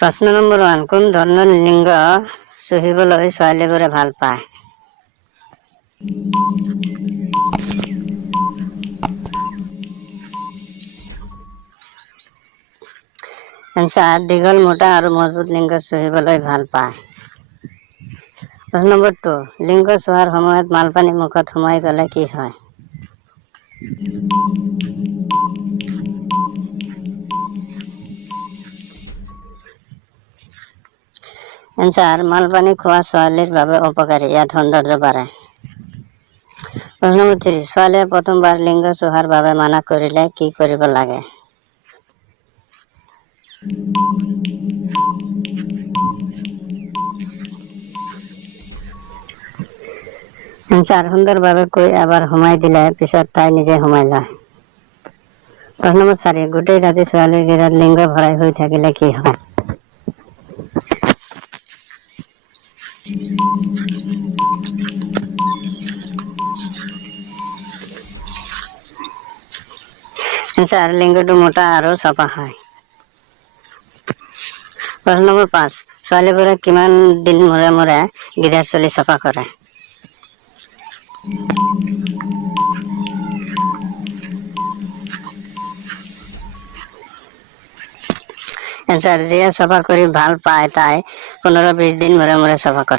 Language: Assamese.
प्रश्न नम्बर 1 কোন ধৰণৰ লিংগ চুহিবলৈ ছোৱালীবোৰে ভাল পায়? এনসাৰ দীঘল মোটা আৰু মজবুত লিংগ চুহিবলৈ ভাল পায়। প্ৰশ্ন নম্বৰ 2 লিংগ চুহাৰ সময়ত মালপানী মুখত সোমাই গ'লে কি হয়? এনসাৰ মালপানী খোৱা ছোৱালীৰ বাবে উপকাৰী, ইয়াত সৌন্দৰ্য বাঢ়ে। প্ৰশ্ন নম্বৰ 3 ছোৱালীয়ে প্ৰথমবাৰ লিংগ চুহাৰ বাবে মানা কৰিলে কি কৰিব লাগে? এনসাৰ সুন্দৰভাৱে কৈ এবাৰ সোমাই দিলে পিছত তাই নিজে সোমাই যায়। প্ৰশ্ন নম্বৰ 4 গোটেই ৰাতি ছোৱালীৰ গিৰাত লিংগ ভৰাই হৈ থাকিলে কি হয়? এনসাৰ লিংগটো মোটা আৰু চাফা হয়। প্ৰশ্ন নম্বৰ 5 ছোৱালীবোৰে কিমান দিন মূৰে মূৰে গিদাৰ চুলি চাফা কৰে? এনসাৰ যিয়ে চাফা কৰি ভাল পায় তাই 15-20 দিন মূৰে মূৰে চাফা কৰে।